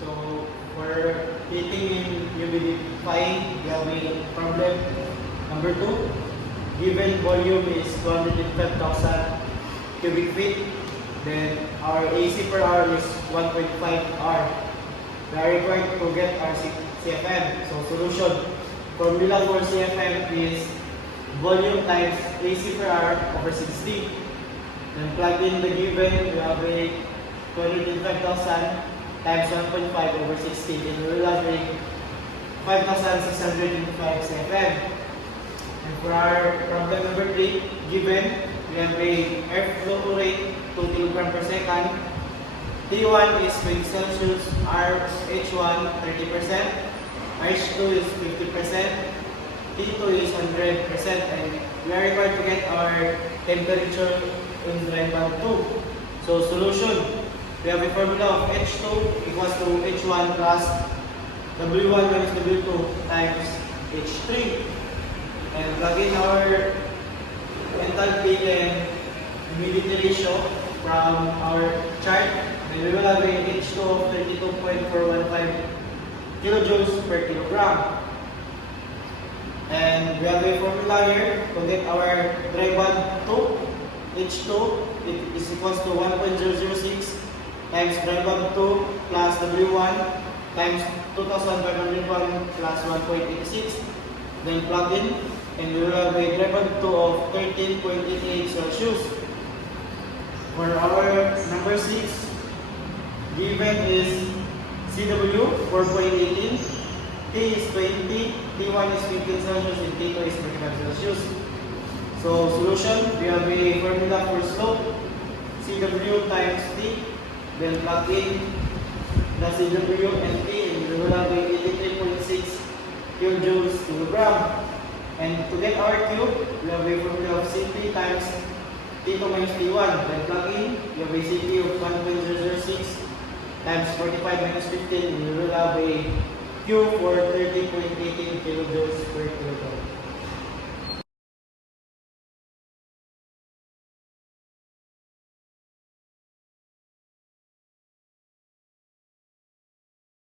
So for heating in humidifying, we have a problem. Number 2, given volume is 205,000 cubic feet, then our AC per hour is 1.5 R. We are required to get our CFM. So solution, formula for CFM is volume times AC per hour over 60. Then plug in the given, we have a 205,000 times 1.5 over 60. Then we will have a 5,605 CFM. And for our problem number 3, given, we have a airflow rate 2 kg per second. T1 is 20 Celsius, RH1 30%, RH2 is 50%, T2 is 100%, and we are required to get our temperature in dry bulb 2. So solution, we have a formula of H2 equals to H1 plus W1 minus W2 times H3. And plug in our enthalpy and humidity ratio from our chart. And we will have a H2 of 32.415 kilojoules per kilogram. And we have a formula here to get our dry bulb 2. H2 it is equals to 1.006 times dry bulb 2 plus W1 times 2501 plus 1.86. Then plug in, and we will have a dry bulb 2 of 13.88 Celsius. For our number 6, given is CW 4.18, T is 20, T1 is 15 Celsius, and T2 is 25 Celsius. So solution, we have a formula for slope, CW times T, then plug in the CW and T, and we will have a 83.6 kilojoules per kilogram. And to get our Q, we have a formula of Cp times T2 minus T1. Then plug in, we have a Cp of 1.006 times 45 minus 15, and we will have a Q for 30.18 kilojoules per kilogram.